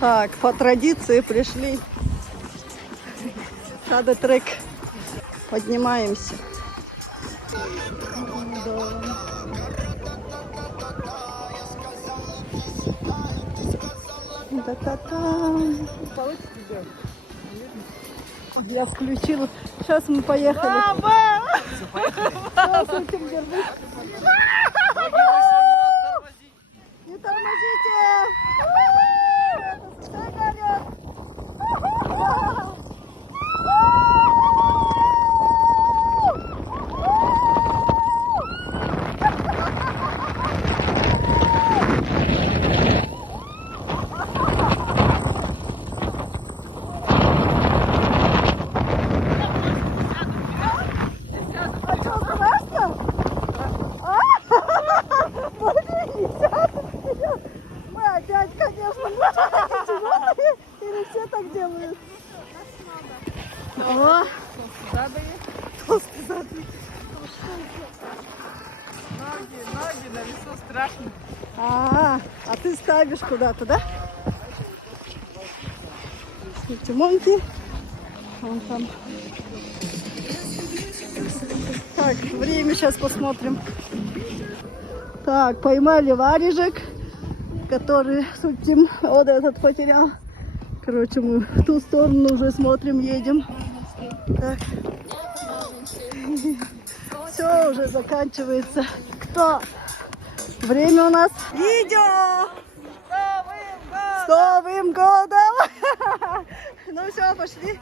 Так, по традиции пришли. Надо трек. Поднимаемся. Я включила. Сейчас мы поехали. Не тормозите! Все горят! Мы опять, конечно, или все так делают? О, Ноги на весу страшно. а ты ставишь куда-то, да? Тимонки. Вон там. Так, время сейчас посмотрим. Так, поймали варежек, который Сутим вот этот потерял. Короче, мы в ту сторону уже смотрим, едем. Так. Все, уже заканчивается. Кто? Время у нас. Видео! С Новым годом! Ну все, пошли.